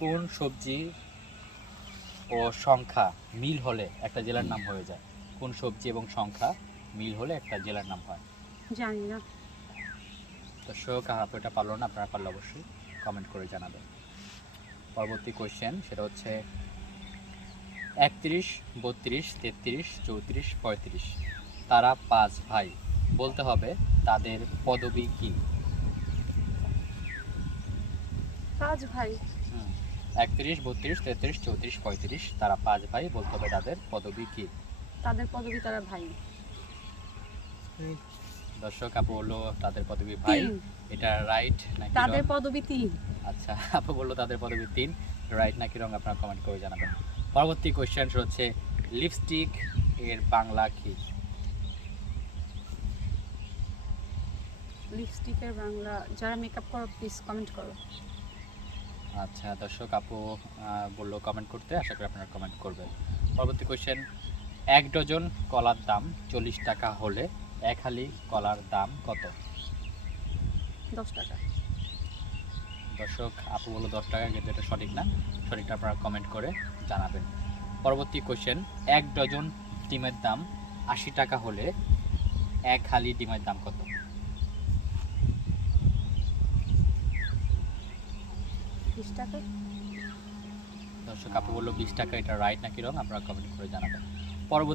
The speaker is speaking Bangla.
কোন সবজি ও সংখ্যা মিল হলে একটা জেলার নাম হয়ে যায়? কোন সবজি এবং সংখ্যা মিল হলে একটা জেলার নাম হয়? জানি না। দর্শক, আপু এটা পারলো না, আপনারা পারলে অবশ্যই কমেন্ট করে জানাবেন। পরবর্তী কোয়েশ্চেন সেটা হচ্ছে 31, 32, 33, 34, 35 তারা 5 ভাই, বলতে হবে তাদের পদবী কি? 5 ভাই। 31, 32, 33, 34, 35 তারা 5 ভাই, বলতে হবে তাদের পদবী কি? তাদের পদবী তারা ভাই। দর্শক, আপু বললো তাদের পদবী ভাই। 3। এটা রাইট নাকি তাদের রং? পদবী 3। আচ্ছা, আপু বললো তাদের পদবী 3, রাইট নাকি রং আপনারা কমেন্ট করে জানাবেন। পরবর্তী কোয়েশ্চেন হচ্ছে লিপস্টিক এর বাংলা কি? লিপস্টিকের বাংলা, যারা মেকআপ করো প্লিজ কমেন্ট করো। আচ্ছা দর্শক, আপু বললো কমেন্ট করতে, আশা করি আপনারা কমেন্ট করবেন। পরবর্তী কোয়েশ্চেন 1 ডজন কলার দাম 40 টাকা হলে 1 হালি কলার দাম কত? 10 টাকা। দর্শক, আপু বললো 10 টাকা, কিন্তু এটা সঠিক না। সঠিকটা আপনারা কমেন্ট করে জানাবেন। পরবর্তী কোয়েশ্চেন 1 ডজন ডিমের দাম 80 টাকা হলে 1 হালি ডিমের দাম কত? 20 টাকা। দর্শক, আপু বললো 20 টাকা, এটা রাইট নাকি রং আপনারা কমেন্ট করে জানাবেন। পরবর্তী